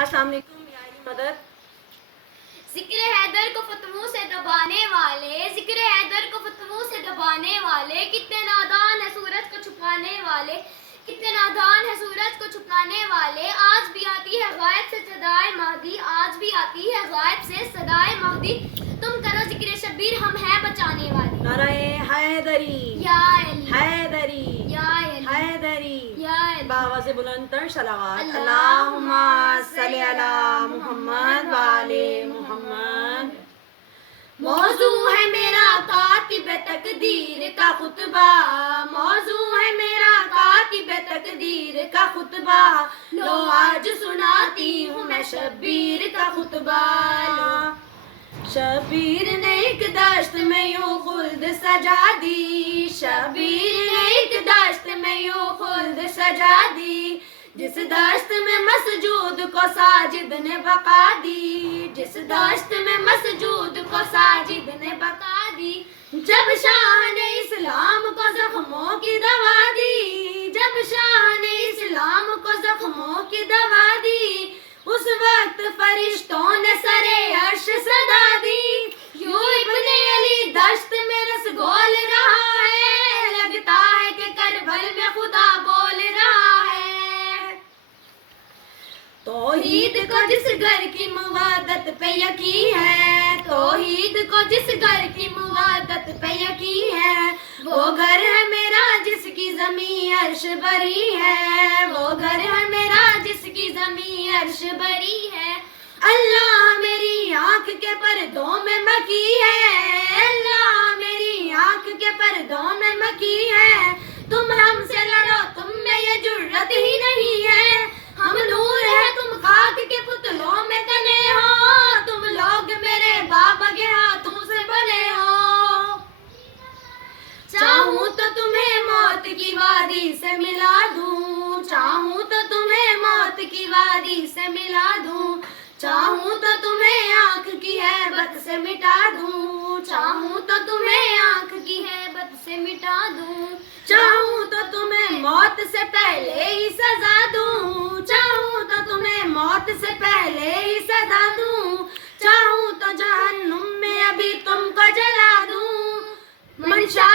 السلام علیکم معیاری مدد. ذکر حیدر کو فتووں سے دبانے والے، ذکر حیدر کو فتووں سے دبانے والے، کتنے نادان ہے سورج کو چھپانے والے، کتنے نادان ہے سورج کو چھپانے والے. آج بھی آتی ہے غائب سے صدائے مہدی، آج بھی آتی ہے غائب سے صدائے مہدی. تم کرو ذکر شبیر، ہم ہیں بچانے والے. نعرہ حیدری یا علی، حیدری یا علی، حیدری. یا علی. بآواز بلند تر صلوات. اللہم اللہم صلی علی محمد وآل محمد. موضوع ہے میرا کاتب تقدیر کا خطبہ، موضوع ہے میرا کاتب تقدیر کا خطبہ. لو آج سناتی ہوں میں شبیر کا خطبہ. شبیر نے ایک دشت میں یوں خلد سجا دی، شبیر نے ایک دشت میں یوں خلد سجا دی. جس دشت میں مسجود کو ساجد نے بقا دی، جس دشت میں مسجود کو ساجد نے بقا دی. جب شاہ نے اسلام کو زخموں کی دوا دی، جب شاہ نے اسلام کو زخموں کی دوا دی، اس وقت فرشتوں نے سرے عرش صدا دی. یوں ابن علی دشت میں رسگول رہا ہے، لگتا ہے کہ کربل میں خدا بول رہا ہے. توحید کو جس گھر کی موادت پہ یقین ہے، توحید کو جس گھر کی موادت پہ یقین ہے، وہ گھر ہے میرا جس کی زمین عرش بری ہے، وہ گھر ہے میرا جس کی زمین عرش بری ہے. اللہ میری آنکھ کے پردوں میں مکی ہے، اللہ میری آنکھ کے پردوں میں مکی ہے. تم ہم سے لڑو، تم میں یہ جرت ہی نہیں ہے. ہم نور ہے، تم خاک کے پتلوں میں تنے ہو، تم لوگ میرے بابا کے ہاتھوں سے بنے ہو. چاہوں تو تمہیں موت کی وادی سے ملا دوں، چاہوں تو تمہیں موت کی وادی سے ملا دوں. چاہوں تو تمہیں آنکھ کی ہیبت سے مٹا دوں، چاہوں تو تمہیں آنکھ کی ہیبت سے مٹا دوں. چاہوں تو تمہیں موت سے پہلے ہی سزا دوں، چاہوں تو تمہیں موت سے پہلے ہی سزا دوں. چاہوں تو جہنم میں ابھی تم کو جلا دوں. منشا